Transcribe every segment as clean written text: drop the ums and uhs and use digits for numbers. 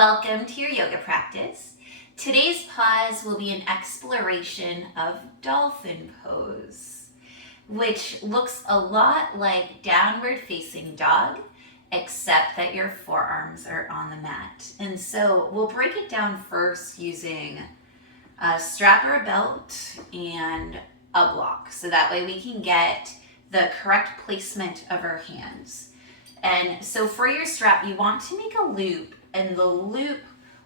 Welcome to your yoga practice. Today's pause will be an exploration of dolphin pose, which looks a lot like downward facing dog, except that your forearms are on the mat. And so we'll break it down first using a strap or a belt and a block. So that way we can get the correct placement of our hands. And so for your strap, you want to make a loop, and the loop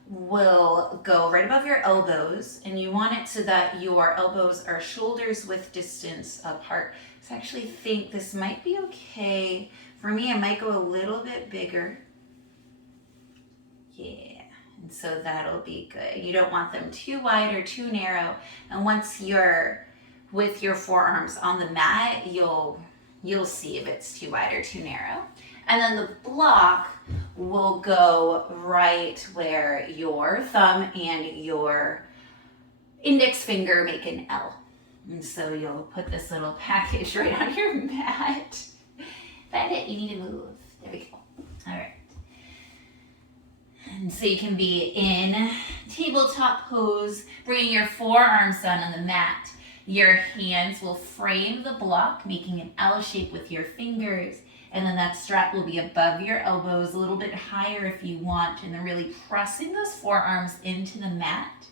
will go right above your elbows, and you want it so that your elbows are shoulders width distance apart. So I actually think this might be okay. For me, I might go a little bit bigger. Yeah, and so that'll be good. You don't want them too wide or too narrow. And once you're with your forearms on the mat, you'll see if it's too wide or too narrow. And then the block will go right where your thumb and your index finger make an L. And so you'll put this little package right on your mat. That's it, you need to move. There we go. All right. And so you can be in tabletop pose, bringing your forearms down on the mat. Your hands will frame the block, making an L shape with your fingers. And then that strap will be above your elbows, a little bit higher if you want, and then really pressing those forearms into the mat.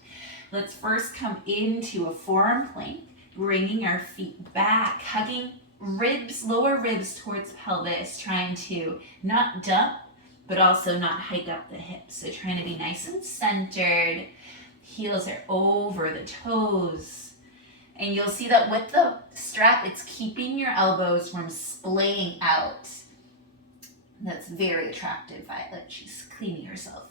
Let's first come into a forearm plank, bringing our feet back, hugging ribs, lower ribs towards pelvis, trying to not dump, but also not hike up the hips. So trying to be nice and centered. Heels are over the toes. And you'll see that with the strap, it's keeping your elbows from splaying out. That's very attractive, Violet. She's cleaning herself.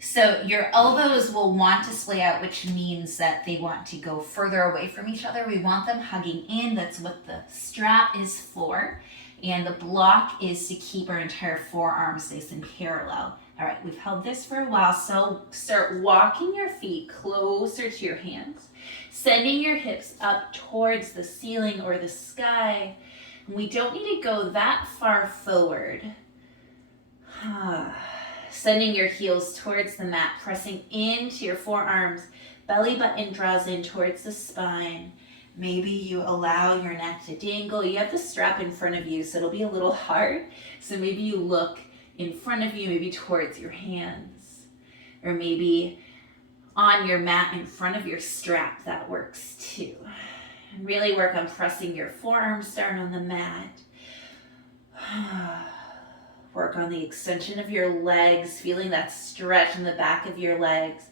So your elbows will want to splay out, which means that they want to go further away from each other. We want them hugging in. That's what the strap is for. And the block is to keep our entire forearms nice and parallel. All right, we've held this for a while, so start walking your feet closer to your hands, sending your hips up towards the ceiling or the sky. We don't need to go that far forward. Sending your heels towards the mat, pressing into your forearms, belly button draws in towards the spine. Maybe you allow your neck to dangle. You have the strap in front of you, so it'll be a little hard. So maybe you look in front of you, maybe towards your hands, or maybe on your mat in front of your strap. That works too. And really work on pressing your forearms down on the mat. Work on the extension of your legs, feeling that stretch in the back of your legs,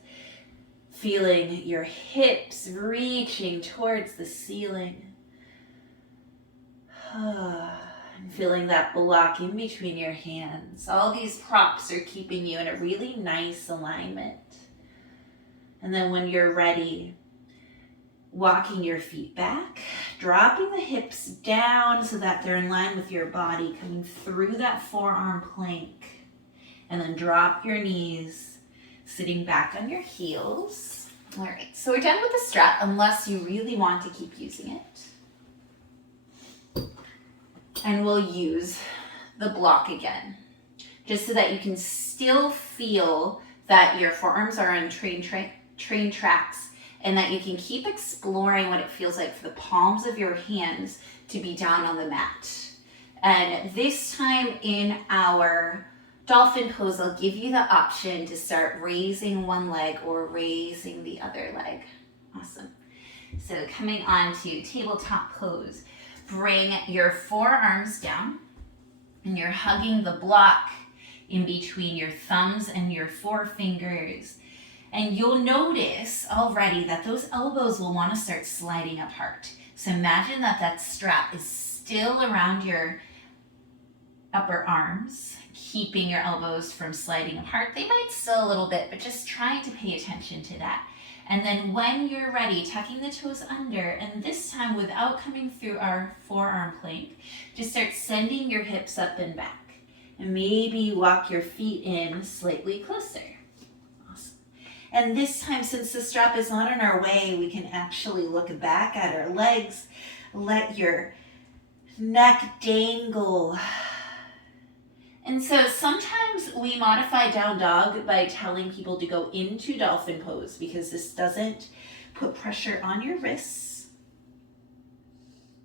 feeling your hips reaching towards the ceiling. And feeling that block in between your hands. All these props are keeping you in a really nice alignment. And then when you're ready, walking your feet back, dropping the hips down so that they're in line with your body, coming through that forearm plank. And then drop your knees, sitting back on your heels. All right, so we're done with the strap unless you really want to keep using it. And we'll use the block again, just so that you can still feel that your forearms are on train tracks, and that you can keep exploring what it feels like for the palms of your hands to be down on the mat. And this time in our dolphin pose, I'll give you the option to start raising one leg or raising the other leg. Awesome. So coming on to tabletop pose, bring your forearms down, and you're hugging the block in between your thumbs and your forefingers. And you'll notice already that those elbows will want to start sliding apart. So imagine that that strap is still around your upper arms, keeping your elbows from sliding apart. They might still a little bit, but just trying to pay attention to that. And then when you're ready, tucking the toes under, and this time without coming through our forearm plank, just start sending your hips up and back. And maybe walk your feet in slightly closer. Awesome. And this time, since the strap is not in our way, we can actually look back at our legs. Let your neck dangle. And so sometimes we modify down dog by telling people to go into dolphin pose because this doesn't put pressure on your wrists.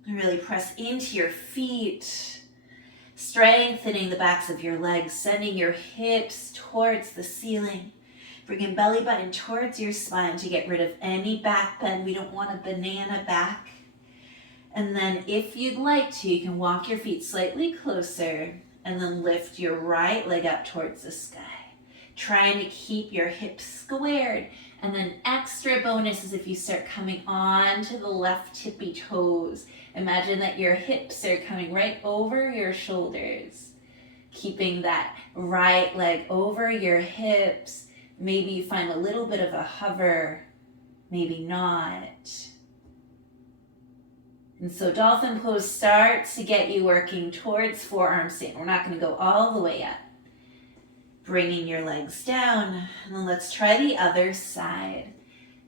And really press into your feet, strengthening the backs of your legs, sending your hips towards the ceiling. Bringing belly button towards your spine to get rid of any back bend. We don't want a banana back. And then if you'd like to, you can walk your feet slightly closer and then lift your right leg up towards the sky. Trying to keep your hips squared. And then extra bonus is if you start coming on to the left tippy toes. Imagine that your hips are coming right over your shoulders. Keeping that right leg over your hips. Maybe you find a little bit of a hover, maybe not. And so dolphin pose starts to get you working towards forearm stand. We're not going to go all the way up. Bringing your legs down. And then let's try the other side.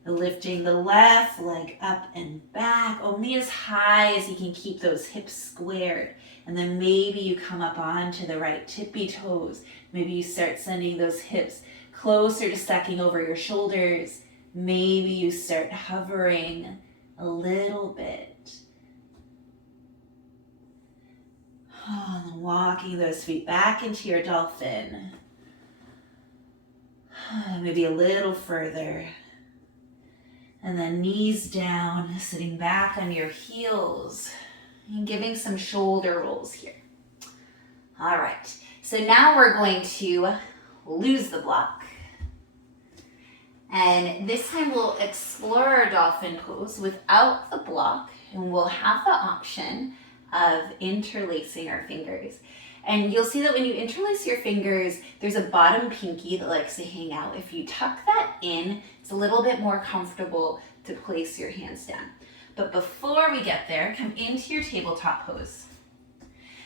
Lifting the left leg up and back, only as high as you can keep those hips squared. And then maybe you come up onto the right tippy toes. Maybe you start sending those hips closer to stacking over your shoulders. Maybe you start hovering a little bit. Walking those feet back into your dolphin. Maybe a little further. And then knees down, sitting back on your heels. And giving some shoulder rolls here. All right, so now we're going to lose the block. And this time we'll explore our dolphin pose without the block, and we'll have the option of interlacing our fingers. And you'll see that when you interlace your fingers, there's a bottom pinky that likes to hang out. If you tuck that in, it's a little bit more comfortable to place your hands down. But before we get there, come into your tabletop pose.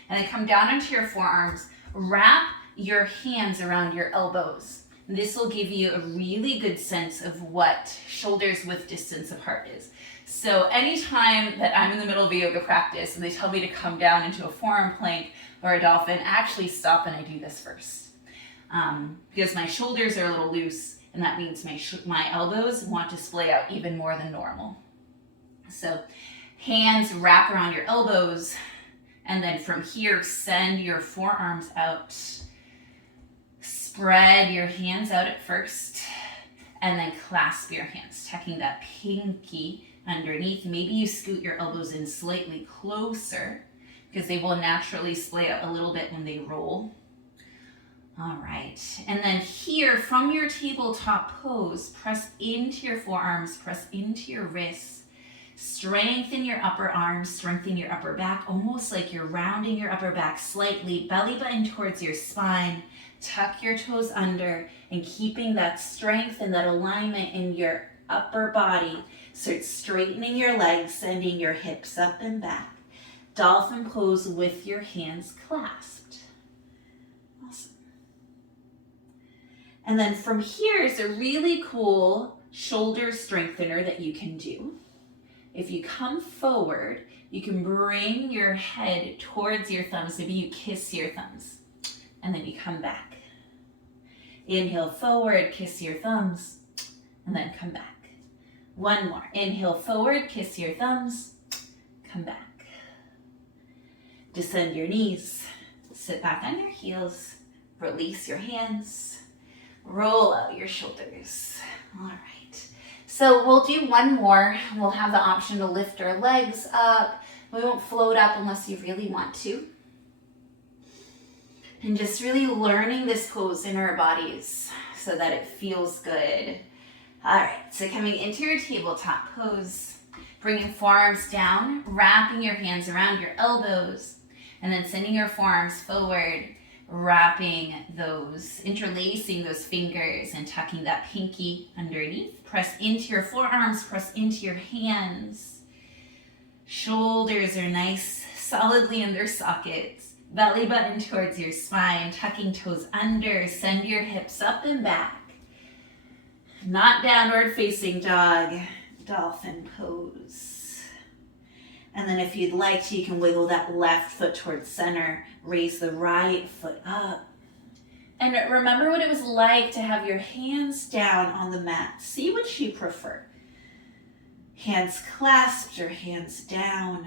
And then come down onto your forearms, wrap your hands around your elbows. This will give you a really good sense of what shoulders width distance apart is. So anytime that I'm in the middle of a yoga practice and they tell me to come down into a forearm plank or a dolphin, I actually stop and I do this first. Because my shoulders are a little loose, and that means my elbows want to splay out even more than normal. So hands wrap around your elbows, and then from here, send your forearms out. Spread your hands out at first, and then clasp your hands, tucking that pinky underneath. Maybe you scoot your elbows in slightly closer because they will naturally splay out a little bit when they roll. All right, and then here from your tabletop pose, press into your forearms, press into your wrists, strengthen your upper arms, strengthen your upper back, almost like you're rounding your upper back slightly, belly button towards your spine, tuck your toes under, and keeping that strength and that alignment in your upper body. Start straightening your legs, sending your hips up and back. Dolphin pose with your hands clasped. Awesome. And then from here is a really cool shoulder strengthener that you can do. If you come forward, you can bring your head towards your thumbs. Maybe you kiss your thumbs, and then you come back. Inhale forward, kiss your thumbs, and then come back. One more. Inhale forward, kiss your thumbs, come back. Descend your knees, sit back on your heels, release your hands, roll out your shoulders. All right. So we'll do one more. We'll have the option to lift our legs up. We won't float up unless you really want to. And just really learning this pose in our bodies so that it feels good. All right, so coming into your tabletop pose, bringing forearms down, wrapping your hands around your elbows, and then sending your forearms forward, wrapping those, interlacing those fingers and tucking that pinky underneath. Press into your forearms, press into your hands. Shoulders are nice, solidly in their sockets. Belly button towards your spine, tucking toes under, send your hips up and back. Not downward facing dog, dolphin pose. And then if you'd like to, you can wiggle that left foot towards center, raise the right foot up. And remember what it was like to have your hands down on the mat. See which you prefer. Hands clasped or hands down.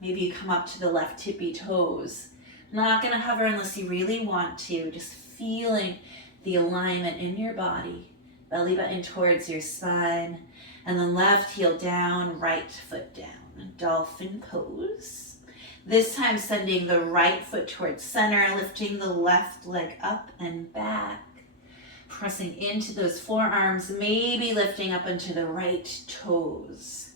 Maybe you come up to the left tippy toes. Not gonna hover unless you really want to. Just feeling the alignment in your body. Belly button towards your spine. And then left heel down, right foot down. Dolphin pose. This time sending the right foot towards center, lifting the left leg up and back. Pressing into those forearms, maybe lifting up into the right toes.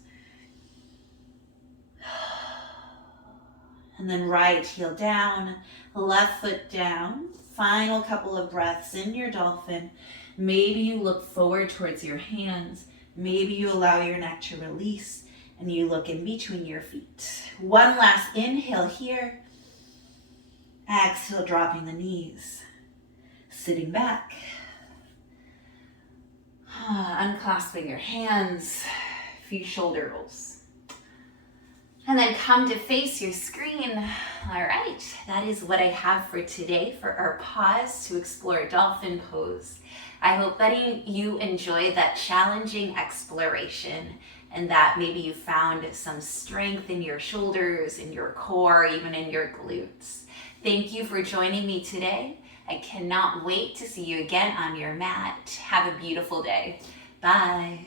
And then right heel down, left foot down. Final couple of breaths in your dolphin. Maybe you look forward towards your hands. Maybe you allow your neck to release and you look in between your feet. One last inhale here. Exhale, dropping the knees. Sitting back. Unclasping your hands. A few shoulder rolls. And then come to face your screen. All right, that is what I have for today for our pause to explore dolphin pose. I hope that you enjoyed that challenging exploration and that maybe you found some strength in your shoulders, in your core, even in your glutes. Thank you for joining me today. I cannot wait to see you again on your mat. Have a beautiful day. Bye.